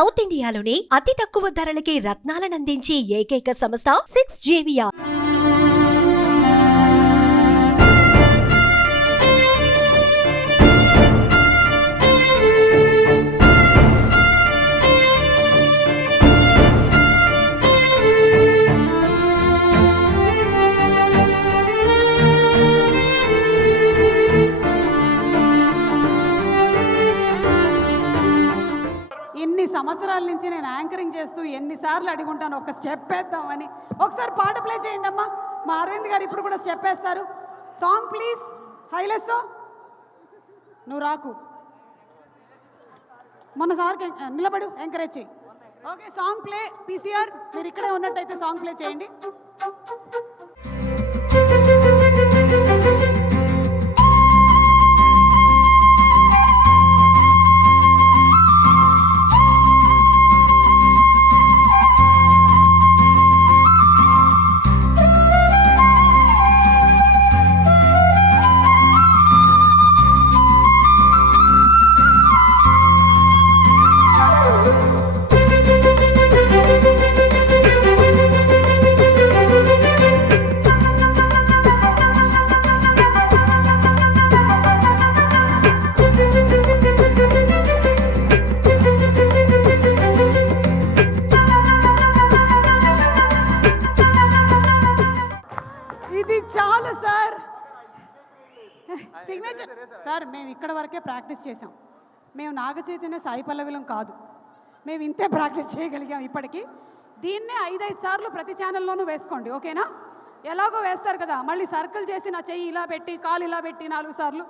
South ఇండియాలోనే అతి తక్కువ ధరలకి రత్నాలనందించే ఏకైక సంస్థ 6JVR. ఇన్ని సంవత్సరాల నుంచి నేను యాంకరింగ్ చేస్తూ ఎన్నిసార్లు అడుగుంటాను ఒక స్టెప్ వేద్దామని. ఒకసారి పాట ప్లే చేయండి అమ్మా. మా అరవింద్ గారు ఇప్పుడు కూడా స్టెప్ వేస్తారు. Song please. హైలెస్ నువ్వు రాకు, మన సార్కి నిలబడు, ఎంకరేజ్ చేయి. Okay, song play. పీసీఆర్ మీరు ఇక్కడే ఉన్నట్టయితే సాంగ్ ప్లే చేయండి. చాలు సార్, సిగ్నేచర్ సార్. మేము ఇక్కడ వరకే ప్రాక్టీస్ చేసాం. మేము నాగ చైతన్య సాయి పల్లవిలం కాదు. మేము ఇంతే ప్రాక్టీస్ చేయగలిగాం ఇప్పటికీ. దీన్నే 5-5 సార్లు ప్రతి ఛానల్లోనూ వేసుకోండి, ఓకేనా? ఎలాగో వేస్తారు కదా, మళ్ళీ సర్కిల్ చేసి నా చెయ్యి ఇలా పెట్టి కాలు ఇలా పెట్టి 4 సార్లు